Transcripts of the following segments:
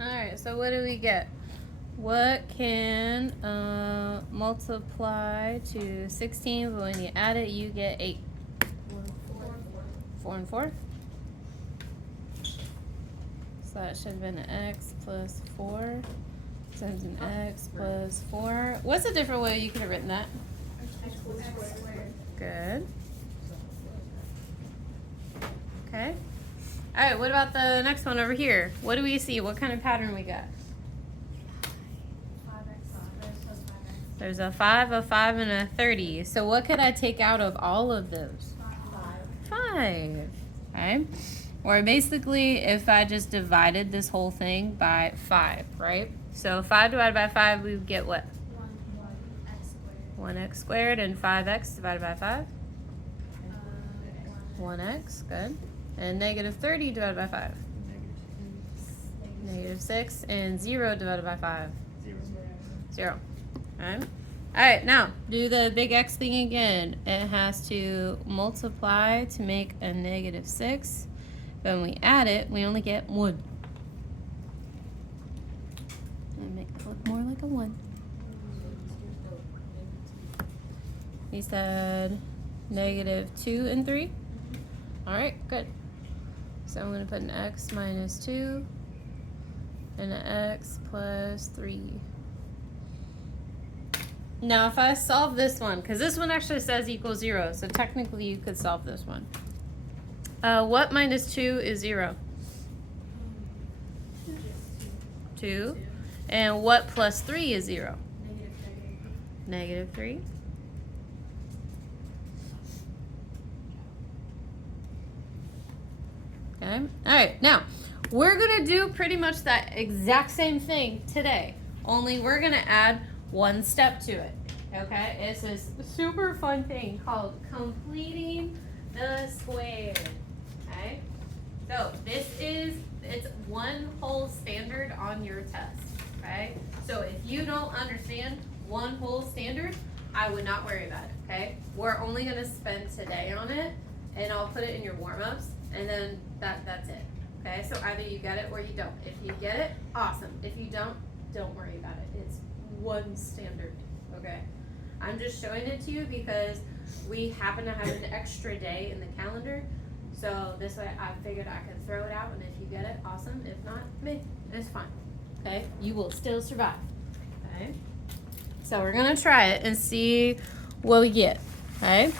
Alright, so what do we get? What can multiply to 16, but when you add it, you get 8? 4 and 4. So that should have been an x plus 4 times an x plus 4. What's a different way you could have written that? X squared. Good. Okay. Alright, what about the next one over here? What do we see? What kind of pattern we got? 5x. There's a 5, a 5, and a 30. So what could I take out of all of those? 5. Okay. Or basically, if I just divided this whole thing by 5, right? So 5 divided by 5, we would get what? 1x squared, and 5x divided by 5? 1x, good. And negative 30 divided by 5? Negative 6, and 0 divided by 5? 0. Alright. Alright, now do the big X thing again. It has to multiply to make a negative 6. But when we add it, we only get 1. And make it look more like a 1. He said negative 2 and 3. Alright, good. So I'm going to put an x minus 2 and an x plus 3. Now, if I solve this one, because this one actually says equals 0, so technically you could solve this one. What minus 2 is 0? 2. And what plus 3 is 0? Negative 3. Okay. All right. Now, we're going to do pretty much that exact same thing today, only we're going to add one step to it. Okay? It's this super fun thing called completing the square. Okay? So, it's one whole standard on your test. Okay? So, if you don't understand one whole standard, I would not worry about it. Okay? We're only going to spend today on it, and I'll put it in your warm-ups. And then that's it. Okay, so either you get it or you don't. If you get it, awesome. If you don't worry about it. It's one standard. Okay, I'm just showing it to you because we happen to have an extra day in the calendar. So this way I figured I could throw it out, and if you get it, awesome. If not, it's fine. Okay, you will still survive. Okay, so we're gonna try it and see what we get. Okay.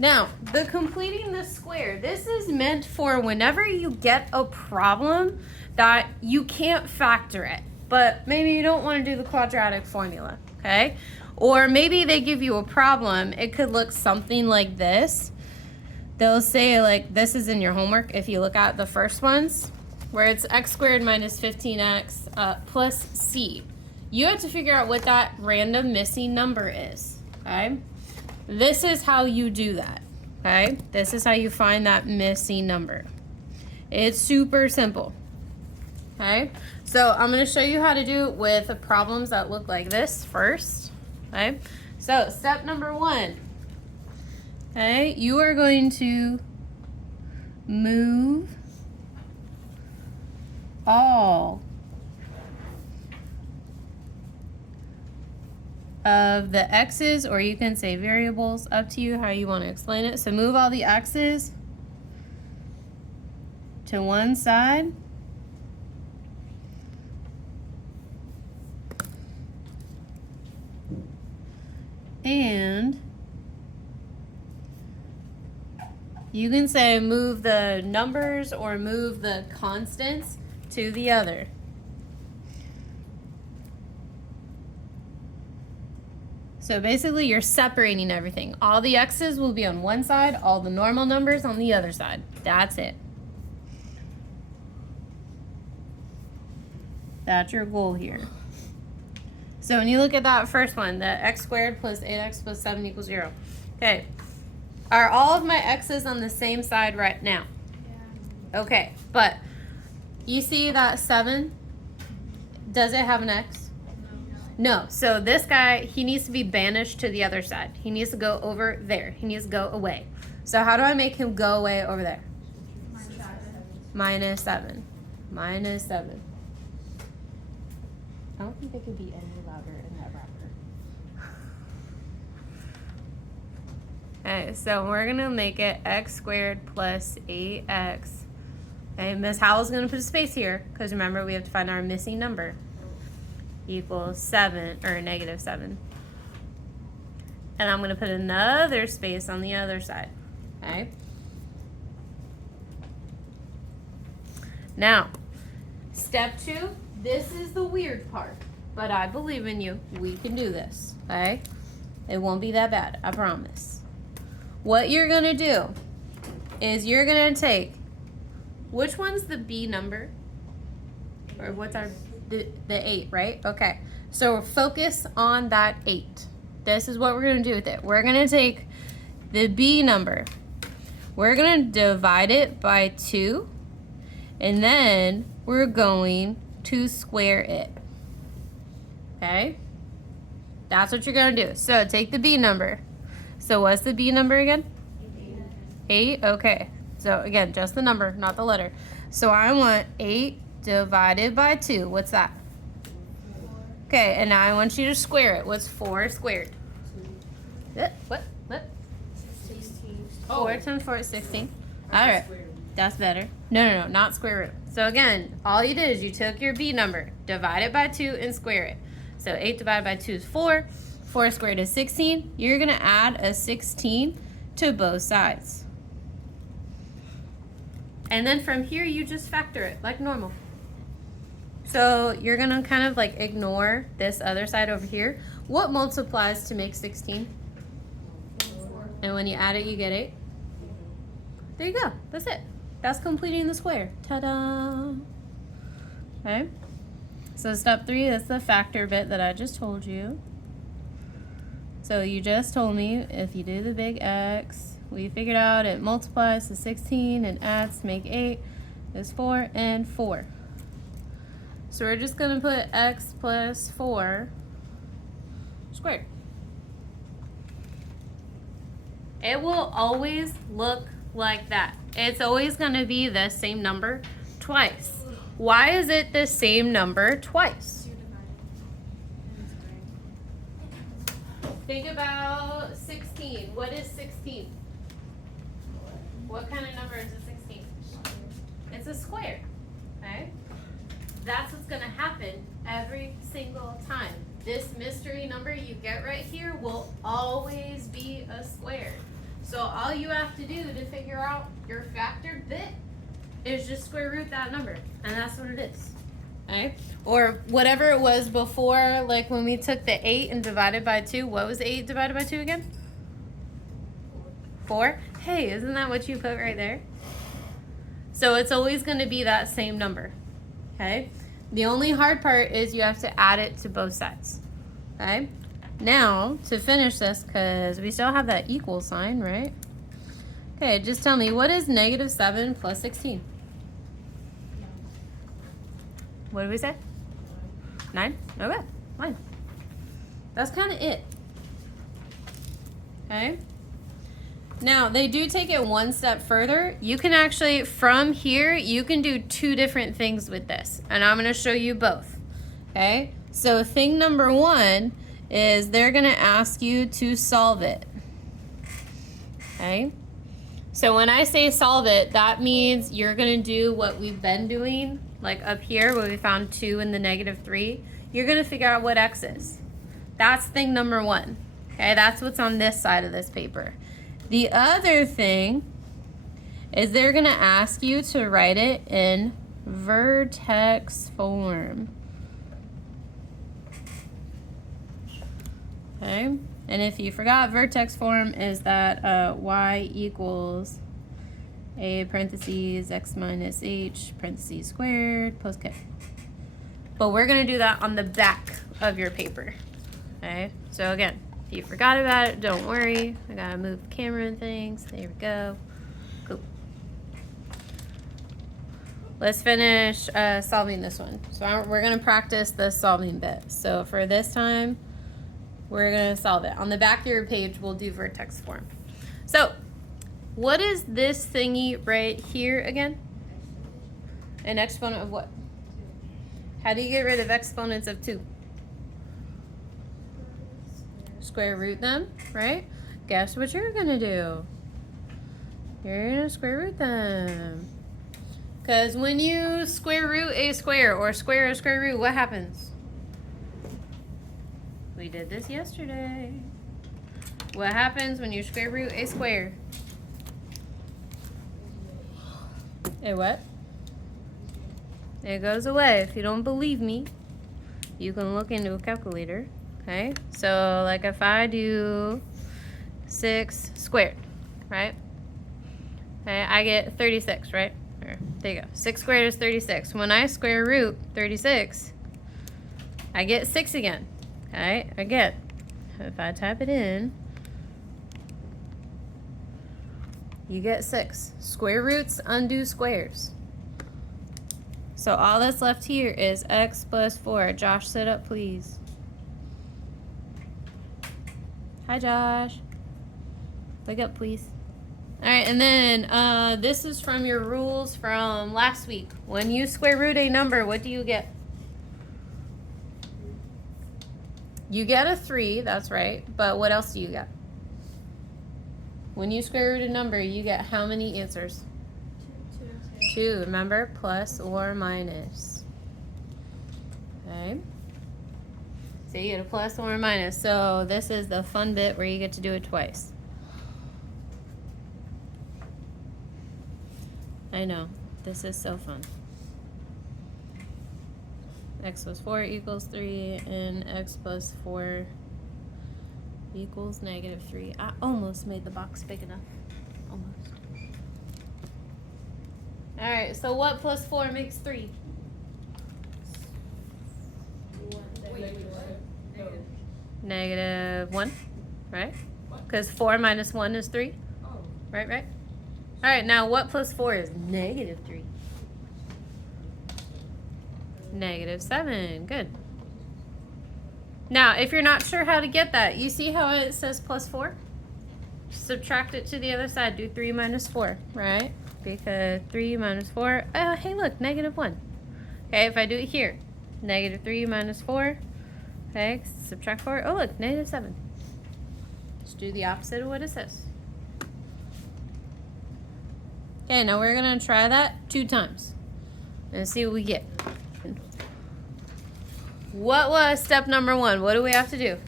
Now, the completing the square, this is meant for whenever you get a problem that you can't factor it, but maybe you don't want to do the quadratic formula, okay? Or maybe they give you a problem. It could look something like this. They'll say, like, this is in your homework if you look at the first ones, where it's x squared minus 15x plus c. You have to figure out what that random missing number is, okay? This is how you do that, okay? This is how you find that missing number. It's super simple, okay? So I'm going to show you how to do it with problems that look like this first, okay? So step number 1, okay? You are going to move all of the x's, or you can say variables, up to you how you want to explain it. So move all the x's to one side and you can say move the numbers or move the constants to the other. So basically you're separating everything. All the x's will be on one side, all the normal numbers on the other side. That's it. That's your goal here. So when you look at that first one, the x squared plus 8x plus 7 equals 0. Okay. Are all of my x's on the same side right now? Yeah. Okay, but you see that 7? Does it have an x? No, so this guy, he needs to be banished to the other side. He needs to go over there. He needs to go away. So how do I make him go away over there? -7. -7. I don't think they could be any louder in that wrapper. Okay, so we're gonna make it x squared plus 8x. Okay, Miss Howell's gonna put a space here because remember we have to find our missing number. Equals 7 or negative 7. And I'm gonna put another space on the other side. Okay. Now, step 2. This is the weird part, but I believe in you. We can do this. Okay. It won't be that bad. I promise. What you're gonna do is you're gonna take, which one's the B number? Or what's our, the 8, right? Okay. So focus on that 8. This is what we're gonna do with it. We're gonna take the B number. We're gonna divide it by 2. And then we're going to square it. Okay? That's what you're gonna do. So take the B number. So what's the B number again? 8. Okay. So again, just the number, not the letter. So I want 8 divided by 2. What's that? 4. Okay, and now I want you to square it. What's 4 squared? What? 16. 4 times 4 is 16. All right. That's better. No, not square root. So again, all you did is you took your B number, divide it by 2, and square it. So 8 divided by 2 is 4. 4 squared is 16. You're going to add a 16 to both sides. And then from here, you just factor it like normal. So you're going to kind of like ignore this other side over here. What multiplies to make 16? 4. And when you add it, you get 8. There you go. That's it. That's completing the square. Ta-da! Okay. So step 3 is the factor bit that I just told you. So you just told me if you do the big X, we figured out it multiplies to 16 and adds to make 8 is 4 and 4. So we're just going to put X plus 4 squared. It will always look like that. It's always going to be the same number twice. Why is it the same number twice? 2 divided. And it's great. Think about 16. What is 16? What kind of number is a 16? It's a square. Okay? That's what's going to happen every single time. This mystery number you get right here will always be a square. So all you have to do to figure out your factored bit is just square root that number. And that's what it is. Okay? Or whatever it was before, like when we took the 8 and divided by 2. What was 8 divided by 2 again? 4? Hey, isn't that what you put right there? So it's always going to be that same number. Okay? The only hard part is you have to add it to both sides. Okay? Now, to finish this, because we still have that equal sign, right? Okay, just tell me, what is negative 7 plus 16? What did we say? 9? Okay, fine. That's kind of it. Okay? Now, they do take it one step further. You can actually, from here, you can do 2 different things with this. And I'm going to show you both. Okay? So, thing number 1 is they're going to ask you to solve it. Okay? So, when I say solve it, that means you're going to do what we've been doing, like up here where we found 2 and the negative 3. You're going to figure out what x is. That's thing number 1. Okay? That's what's on this side of this paper. The other thing is they're going to ask you to write it in vertex form. Okay, and if you forgot, vertex form is that y equals a parentheses x minus h parentheses squared plus k. But we're going to do that on the back of your paper. Okay, so again, if you forgot about it, don't worry. I gotta move the camera and things. There we go. Cool. Let's finish solving this one. So we're gonna practice the solving bit. So for this time, we're gonna solve it. On the back of your page, we'll do vertex form. So, what is this thingy right here again? An exponent of what? How do you get rid of exponents of 2? Square root them, right? Guess what you're gonna do? You're gonna square root them. Because when you square root a square or square a square root, what happens? We did this yesterday. What happens when you square root a square? A what? It goes away. If you don't believe me, you can look into a calculator. Okay, so like if I do 6 squared, right? Okay, I get 36, right? There you go. 6 squared is 36. When I square root 36, I get 6 again. Okay, again, if I type it in, you get 6. Square roots undo squares. So all that's left here is x plus 4. Josh, sit up, please. Hi, Josh. Wake up, please. All right, and then this is from your rules from last week. When you square root a number, what do you get? You get a 3, that's right. But what else do you get? When you square root a number, you get how many answers? 2, remember? Plus or minus. Okay. So you get a plus or a minus. So this is the fun bit where you get to do it twice. I know. This is so fun. X plus 4 equals 3 and x plus 4 equals negative 3. I almost made the box big enough. Almost. All right, so what plus 4 makes 3? Negative 1, right? Because 4 minus 1 is 3. Right, right? All right, now what plus 4 is negative 3? Negative 7, good. Now, if you're not sure how to get that, you see how it says plus 4? Subtract it to the other side, do 3 minus 4, right? Because 3 minus 4, oh, hey look, negative 1. Okay, if I do it here, negative 3 minus 4, okay, subtract 4, oh look, negative 7. Let's do the opposite of what it says. Okay, now we're gonna try that 2 times and see what we get. What was step number 1? What do we have to do?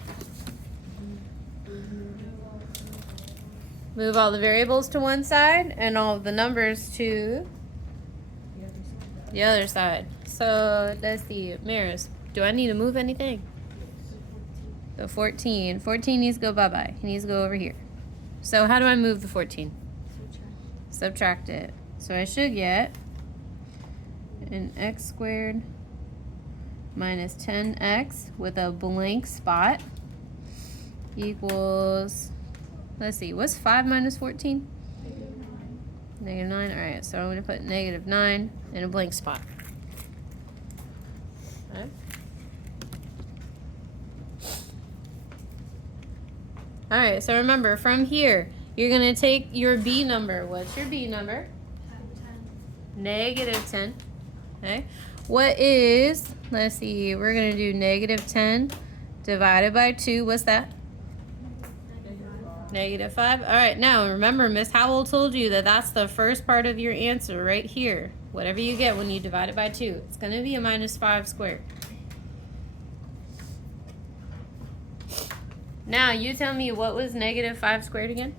Move all the variables to one side and all of the numbers to the other side. So let's see, Maris, do I need to move anything? The 14. 14 needs to go bye-bye. He needs to go over here. So how do I move the 14? Subtract it. So I should get an x squared minus 10x with a blank spot equals, let's see, what's 5 minus 14? Negative 9. All right, so I'm going to put negative 9 in a blank spot. Okay. All right, so remember, from here, you're going to take your B number. What's your B number? 10. Negative 10. Okay. What is, let's see, we're going to do negative 10 divided by 2. What's that? Negative 5. All right, now remember, Miss Howell told you that that's the first part of your answer right here. Whatever you get when you divide it by 2. It's going to be a minus 5 squared. Now, you tell me what was negative 5 squared again?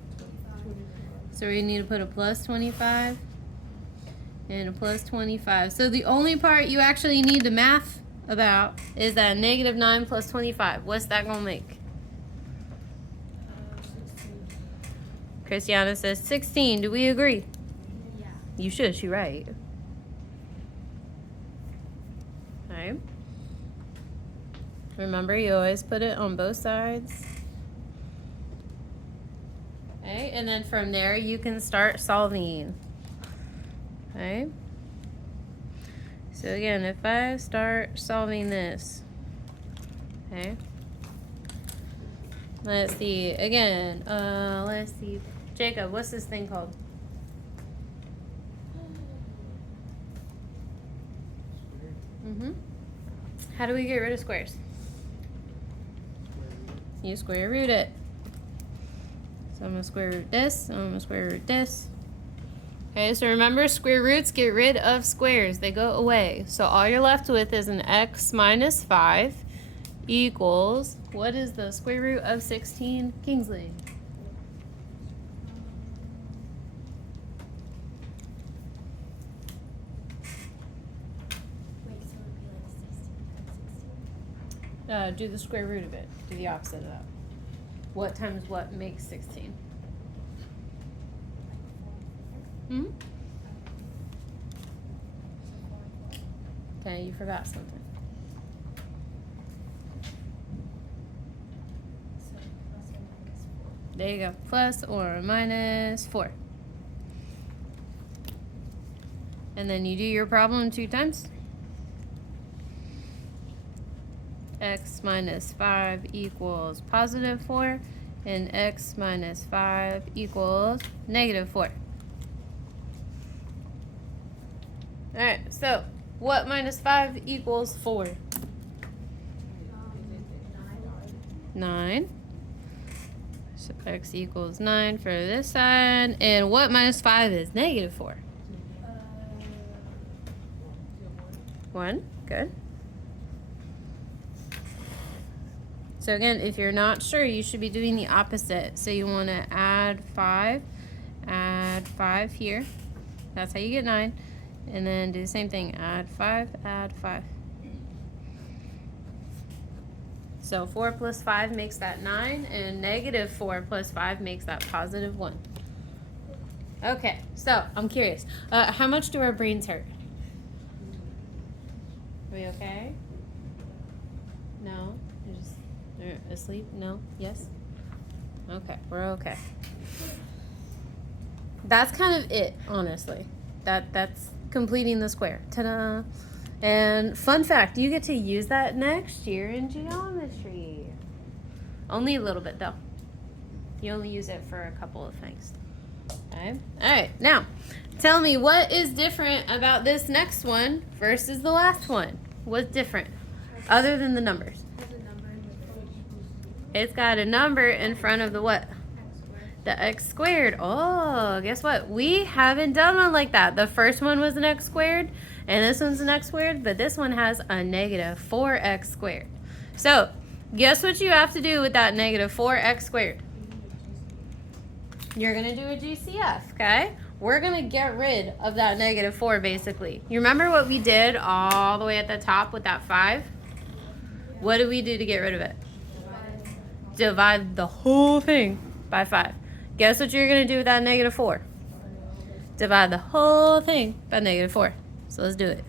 So we need to put a plus 25 and a plus 25. So the only part you actually need to math about is that negative 9 plus 25. What's that going to make? 16. Christiana says 16. Do we agree? Yeah. You should. She's right. Okay. Remember, you always put it on both sides. Okay, and then from there you can start solving. Okay. So again, if I start solving this, okay. Let's see, again, let's see. Jacob, what's this thing called? How do we get rid of squares? You square root it. So I'm going to square root this, and I'm going to square root this. Okay, so remember, square roots get rid of squares. They go away. So all you're left with is an x minus 5 equals, what is the square root of 16, Kingsley? Wait, so it would be like 16 times 16? Do the square root of it. Do the opposite of that. What times what makes 16? Hmm? Okay, you forgot something. So plus or minus 4. There you go. Plus or minus 4. And then you do your problem 2 times. X minus 5 equals positive 4. And x minus 5 equals negative 4. Alright, so what minus 5 equals 4? 9. So x equals 9 for this side. And what minus 5 is negative 4? 1. Good. So again, if you're not sure, you should be doing the opposite. So you want to add 5 here. That's how you get 9. And then do the same thing, add 5, add 5. So 4 plus 5 makes that 9, and negative 4 plus 5 makes that positive 1. Okay, so I'm curious. How much do our brains hurt? Are we okay? No? You're asleep? No? Yes? Okay, we're okay. That's kind of it, honestly. That's completing the square. Ta-da! And fun fact, you get to use that next year in geometry. Only a little bit, though. You only use it for a couple of things. Okay? Alright, now, tell me what is different about this next one versus the last one? What's different? Other than the numbers. Has a number in the It's got a number in front of the what? x squared. The x squared. Oh, guess what? We haven't done one like that. The first one was an x squared, and this one's an x squared, but this one has a negative 4x squared. So, guess what you have to do with that negative 4x squared? You're going to do a GCF, okay? We're going to get rid of that negative 4, basically. You remember what we did all the way at the top with that 5? What did we do to get rid of it? Divide the whole thing by 5. Guess what you're going to do with that negative 4? Divide the whole thing by negative 4. So let's do it.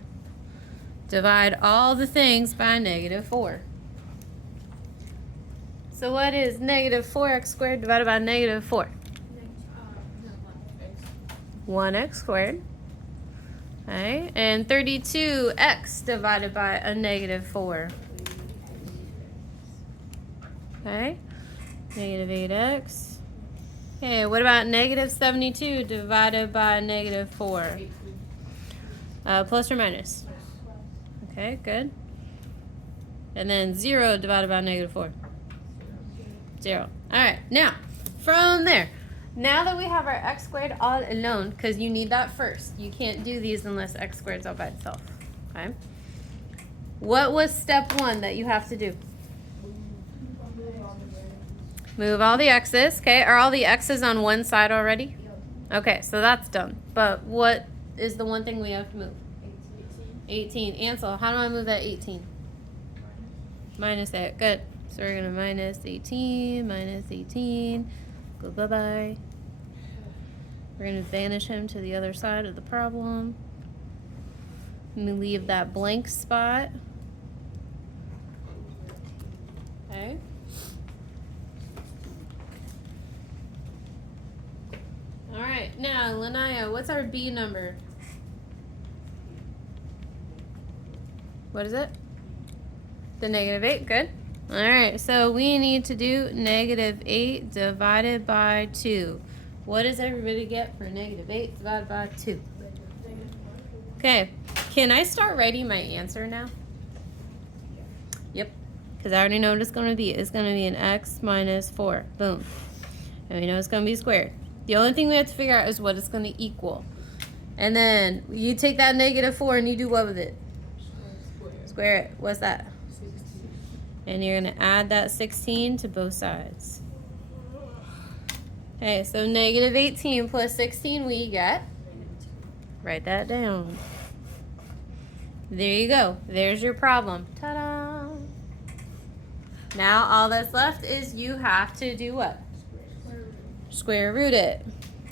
Divide all the things by negative 4. So what is negative 4x squared divided by negative 4? 1x squared. Okay, and 32x divided by a negative 4. Okay, negative 8x. Okay, what about negative 72 divided by negative 4? Plus or minus? Okay, good. And then 0 divided by negative 4. 0. Alright, now, from there, now that we have our x squared all alone, because you need that first. You can't do these unless x squared is all by itself. Okay? What was step 1 that you have to do? Move all the x's. Okay, are all the x's on one side already? Okay, so that's done. But what is the one thing we have to move? 18. Ansel, how do I move that 18? Minus it. Good. So we're going to minus 18. Go bye-bye. We're going to vanish him to the other side of the problem. Let me leave that blank spot. Okay. All right, now, Lanaya, what's our B number? What is it? The negative 8, good. All right, so we need to do negative 8 divided by 2. What does everybody get for negative 8 divided by 2? Okay, can I start writing my answer now? Yep. Because I already know what it's going to be. It's going to be an x minus 4. Boom. And we know it's going to be squared. The only thing we have to figure out is what it's going to equal. And then you take that negative 4 and you do what with it? Square it. What's that? 16. And you're going to add that 16 to both sides. Okay, so negative 18 plus 16 we get. Write that down. There you go. There's your problem. Ta-da! Now all that's left is you have to do what? Square root it.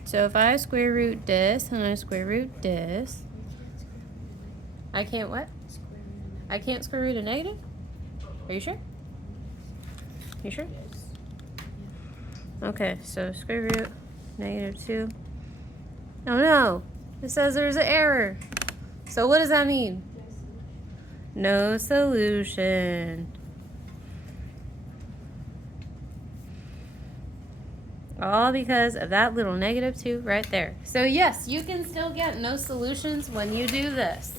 So if I square root this and I square root this, I can't what? I can't square root a negative? Are you sure? You sure? Okay, so square root negative 2. Oh no, it says there's an error. So what does that mean? No solution. All because of that little negative 2 right there. So yes, you can still get no solutions when you do this.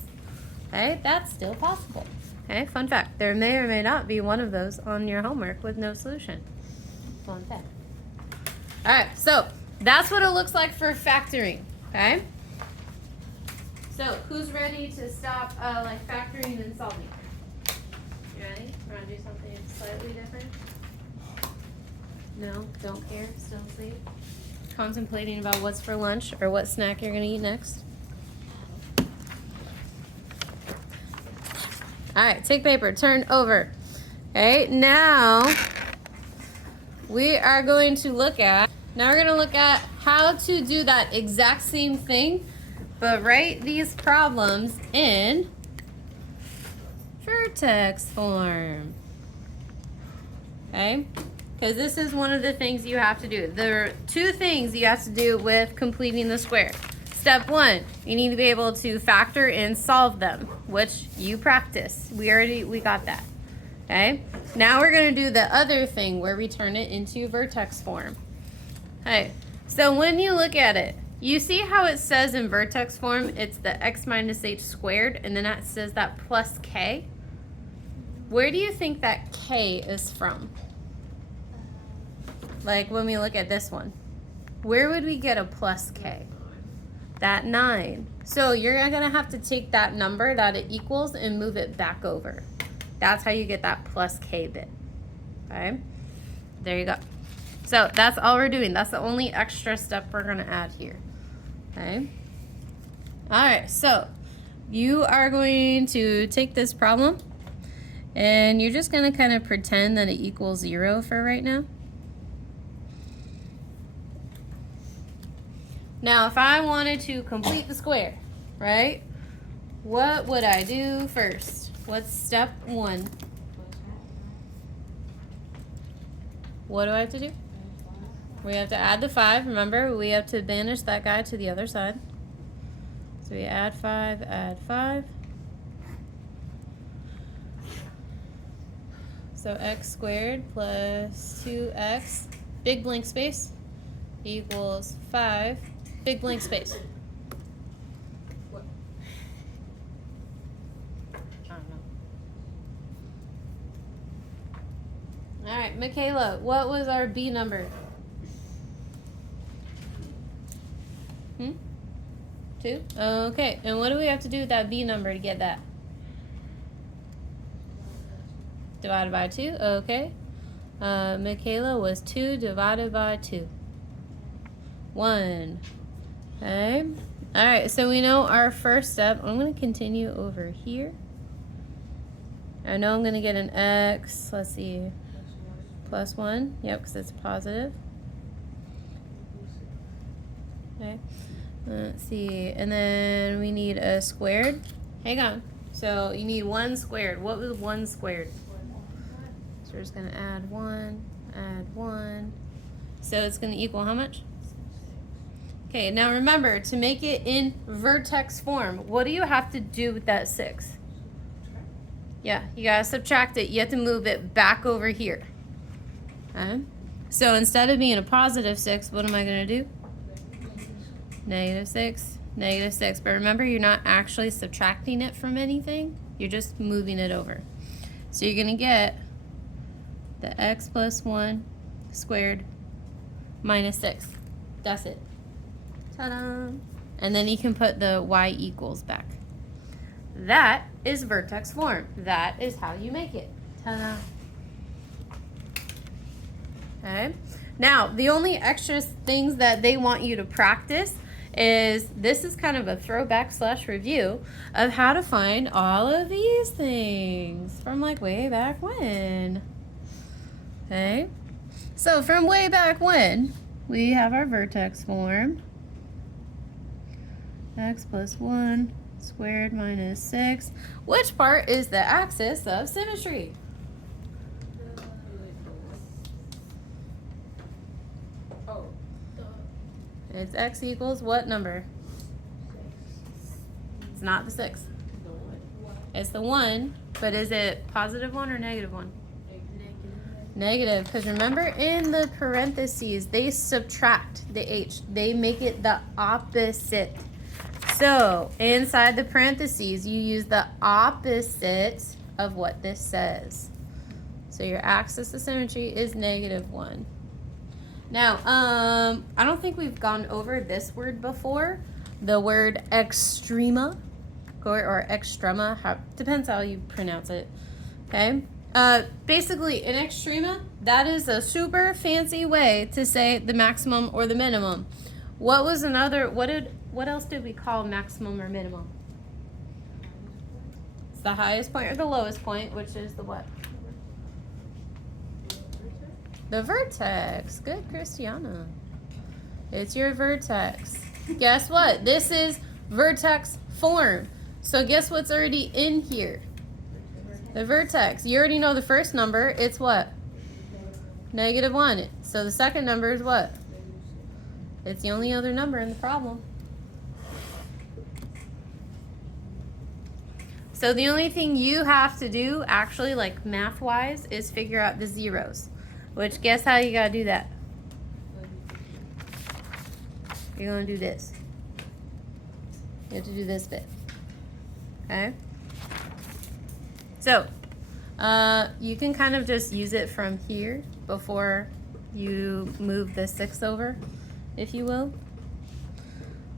Okay, that's still possible. Okay, fun fact. There may or may not be one of those on your homework with no solution. Fun fact. All right, so that's what it looks like for factoring, okay? So who's ready to stop like factoring and solving? You ready? We're gonna do something slightly different? No, don't care, still asleep? Contemplating about what's for lunch or what snack you're gonna eat next? All right, take paper, turn over. Okay, now we are going to look at how to do that exact same thing, but write these problems in vertex form. Okay? Because this is one of the things you have to do. There are 2 things you have to do with completing the square. Step 1, you need to be able to factor and solve them, which you practice. We got that. Okay? Now we're going to do the other thing where we turn it into vertex form. Okay, so when you look at it, you see how it says in vertex form, it's the x minus h squared, and then it says that plus k? Where do you think that k is from? Like when we look at this one, where would we get a plus k? That 9. So you're going to have to take that number that it equals and move it back over. That's how you get that plus k bit. Okay? There you go. So that's all we're doing. That's the only extra step we're going to add here. Okay? All right. So you are going to take this problem and you're just going to kind of pretend that it equals 0 for right now. Now, if I wanted to complete the square, right, what would I do first? What's step 1? What do I have to do? We have to add the 5. Remember, we have to banish that guy to the other side. So we add 5, add 5. So x squared plus 2x, big blank space, equals 5. Big blank space. What? I don't know. All right, Michaela, what was our B number? 2? Okay, and what do we have to do with that B number to get that? Divided by 2, okay. Michaela was 2 divided by 2. 1. Okay. All right, so we know our first step. I'm going to continue over here. I know I'm going to get an x, let's see, plus 1. Yep, because it's positive. Okay. Let's see, and then we need a squared. Hang on. So you need 1 squared. What was 1 squared? So we're just going to add 1, add 1. So it's going to equal how much? Okay, now remember, to make it in vertex form, what do you have to do with that 6? Yeah, you gotta subtract it. You have to move it back over here. Okay? So instead of being a positive 6, what am I gonna do? Negative 6, negative 6. But remember, you're not actually subtracting it from anything. You're just moving it over. So you're gonna get the x plus 1 squared minus 6. That's it. Ta-da! And then you can put the y equals back. That is vertex form. That is how you make it. Ta-da! Okay. Now, the only extra things that they want you to practice is, this is kind of a throwback / review of how to find all of these things from like way back when. Okay. So from way back when, we have our vertex form. X plus 1 squared minus 6. Which part is the axis of symmetry? Oh. It's x equals what number? It's not the 6. It's the 1, but is it positive 1 or negative 1? Negative, because remember in the parentheses, they subtract the h. They make it the opposite. So inside the parentheses, you use the opposite of what this says. So your axis of symmetry is negative 1. Now, I don't think we've gone over this word before. The word extrema, or extrema, depends how you pronounce it. Okay. Basically, an extrema, that is a super fancy way to say the maximum or the minimum. What was another, what else did we call maximum or minimum? It's the highest point or the lowest point, which is the what? The vertex. Good, Christiana. It's your vertex. Guess what? This is vertex form. So guess what's already in here? The vertex. You already know the first number. It's what? Negative 1. So the second number is what? It's the only other number in the problem. So the only thing you have to do, actually, like math-wise, is figure out the zeros. Which, guess how you gotta do that? You're gonna do this. You have to do this bit. Okay? So, you can kind of just use it from here before you move the 6 over, if you will.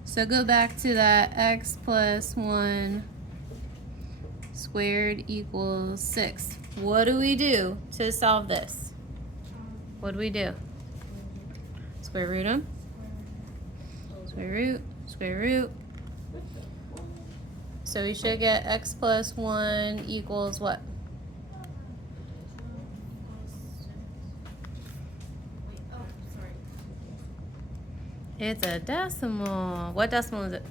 So go back to that x plus 1 squared equals 6. What do we do to solve this? What do we do? Square root them. Square root, square root. So we should get x plus 1 equals what? It's a decimal. What decimal is it?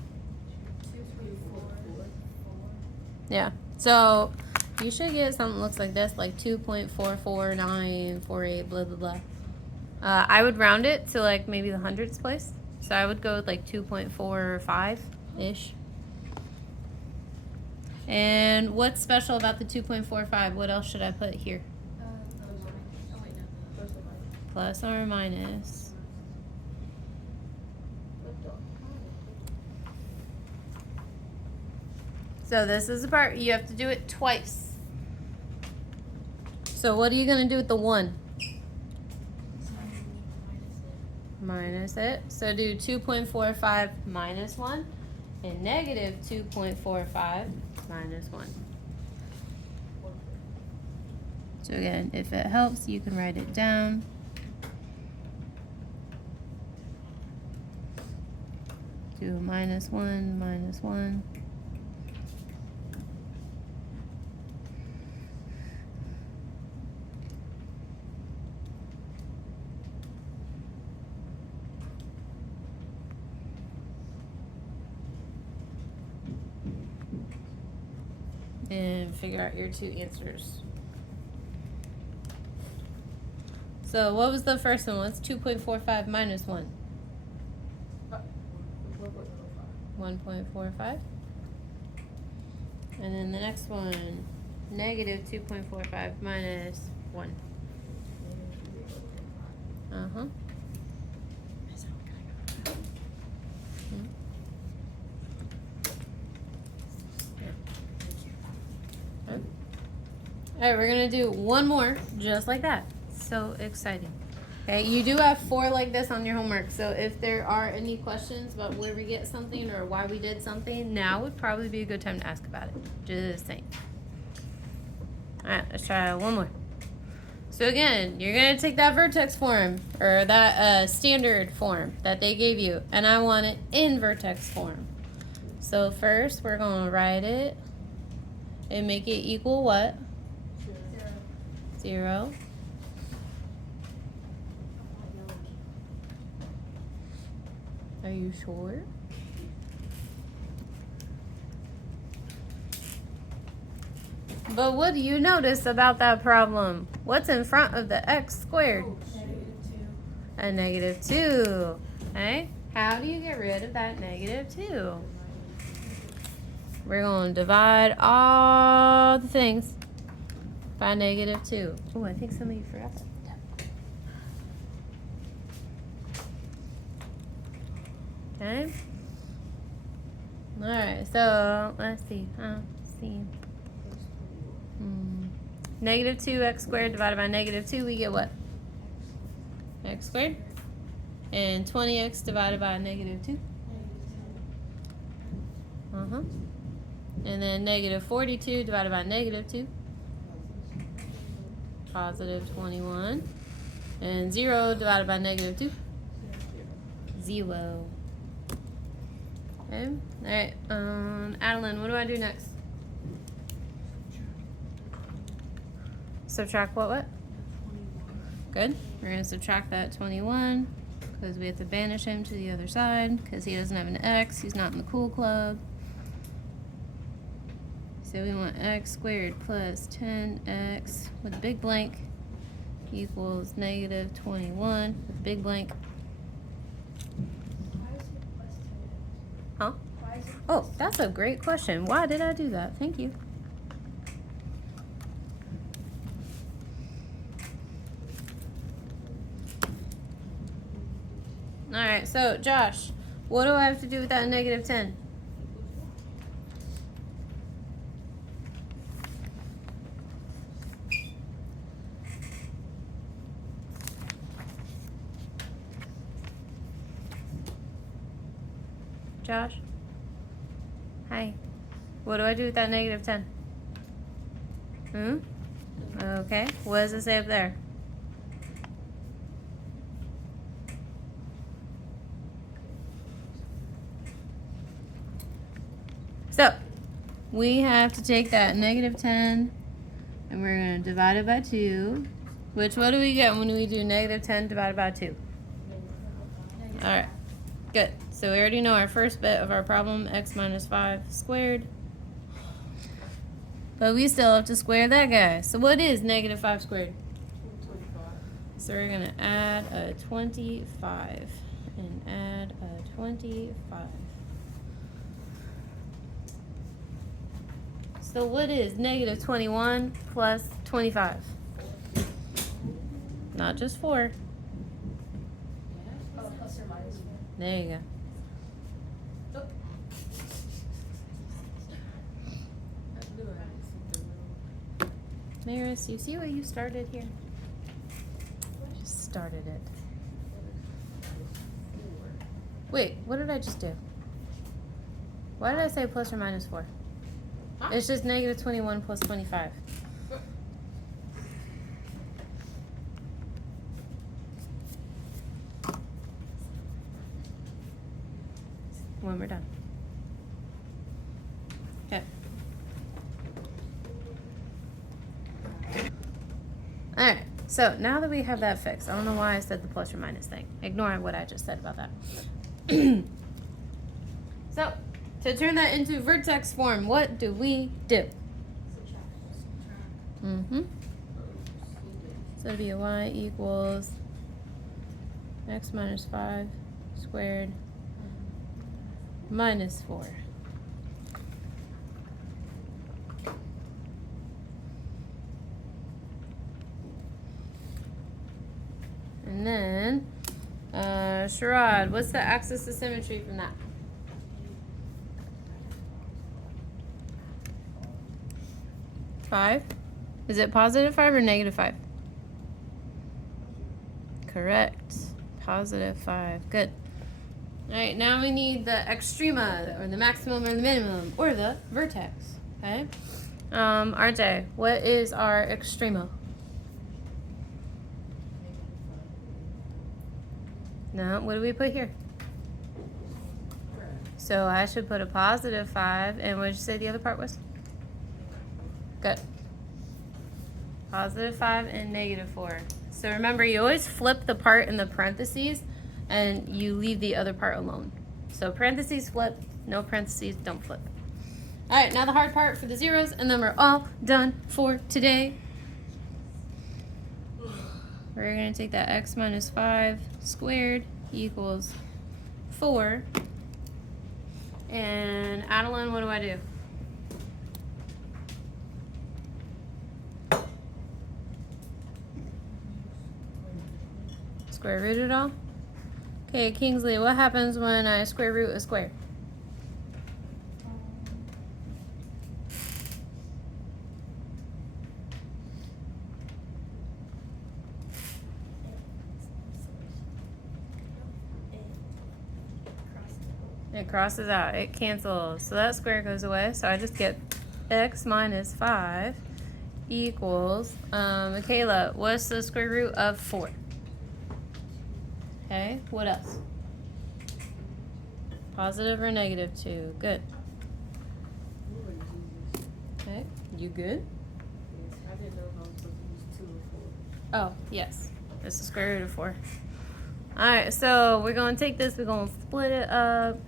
Yeah. So you should get something that looks like this, like 2.44948, blah, blah, blah. I would round it to like maybe the hundredths place. So I would go with like 2.45-ish. And what's special about the 2.45? What else should I put here? Plus or minus. So this is the part, you have to do it twice. So what are you going to do with the 1? Minus it. So do 2.45 minus 1 and negative 2.45 minus 1. So again, if it helps, you can write it down. Do minus 1, minus 1. And figure out your 2 answers. So what was the first one? What's 2.45 minus 1? 1.45. And then the next one, negative 2.45 minus 1. Uh-huh. Alright, we're gonna do one more just like that. So exciting. Okay, you do have 4 like this on your homework, so if there are any questions about where we get something or why we did something, now would probably be a good time to ask about it. Just saying. Alright, let's try one more. So again, you're gonna take that vertex form, or that standard form that they gave you, and I want it in vertex form. So first, we're gonna write it and make it equal what? 0. Are you sure? But what do you notice about that problem? What's in front of the x squared? A -2. Okay? How do you get rid of that -2? We're going to divide all the things by -2. Oh, I think somebody forgot that. Okay. Alright, so let's see. -2x squared divided by -2, we get what? X squared. And 20x divided by -2. And then -42 divided by -2. +21. And 0 divided by -2. 0. Okay. Alright, Adeline, what do I do next? Subtract what? Good. We're going to subtract that 21 because we have to banish him to the other side because he doesn't have an x. He's not in the cool club. So we want x squared plus 10x with a big blank equals -21 with a big blank. Huh? Oh, that's a great question. Why did I do that? Thank you. Alright, so Josh, what do I have to do with that -10? Josh? Hi. What do I do with that -10? Okay, what does it say up there? So, we have to take that -10 and we're going to divide it by 2. Which, what do we get when we do -10 divided by 2? Alright, good. So we already know our first bit of our problem, x minus 5 squared. But we still have to square that guy. So what is -5 squared? 25. So we're going to add a 25 and add a 25. So what is -21 plus 25? Not just 4. Oh, plus or minus 4. There you go. Maris, you see what you started here? Just started it. Wait, what did I just do? Why did I say plus or minus 4? Huh? It's just -21 plus 25. When we're done. Okay. Alright, so now that we have that fixed, I don't know why I said the plus or minus thing. Ignore what I just said about that. So, to turn that into vertex form, what do we do? So it'd be a y equals x minus 5 squared minus 4. And then, Sharad, what's the axis of symmetry from that? Five. Is it positive 5 or negative 5? Correct. Positive 5. Good. All right, now we need the extrema, or the maximum, or the minimum, or the vertex. Okay. RJ, what is our extrema? No, what do we put here? So I should put a positive 5, and what did you say the other part was? Good. Positive 5 and negative 4. So remember, you always flip the part in the parentheses, and you leave the other part alone. So parentheses flip, no parentheses, don't flip. All right, now the hard part for the zeros, and then we're all done for today. We're going to take that x minus 5 squared equals 4. And Adeline, what do I do? Square root it all? Okay, Kingsley, what happens when I square root a square? It crosses out. It cancels. So that square goes away. So I just get x minus 5 equals, Michaela, what's the square root of 4? Okay, what else? Positive or negative 2? Good. Okay, you good? Yes, I didn't know if I was supposed to use 2 or 4. Oh, yes. It's the square root of 4. Alright, so we're going to take this, we're going to split it up.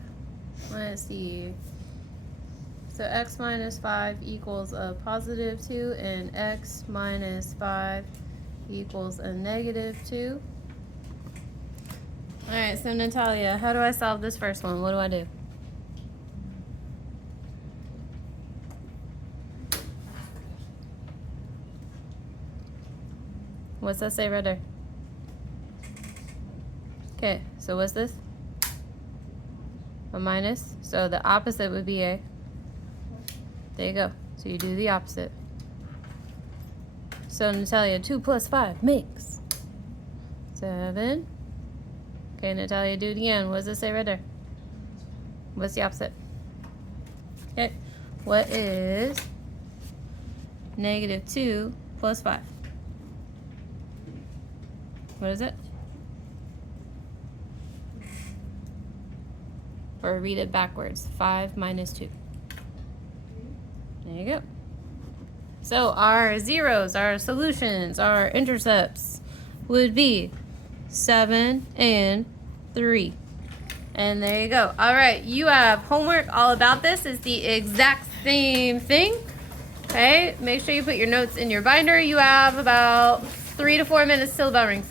Let's see. So x minus 5 equals a positive 2, and x minus 5 equals a negative 2. Alright, so Natalia, how do I solve this first one? What do I do? What's that say right there? Okay, so what's this? A minus. So the opposite would be a. There you go. So you do the opposite. So Natalia, 2 plus 5 makes 7. Okay, Natalia, do it again. What does it say right there? What's the opposite? Okay. What is negative 2 plus 5? What is it? Or read it backwards. 5 minus 2. There you go. So our zeros, our solutions, our intercepts would be 7 and 3. And there you go. All right, you have homework all about this. It's the exact same thing. Okay, make sure you put your notes in your binder. You have about 3 to 4 minutes till the bell rings.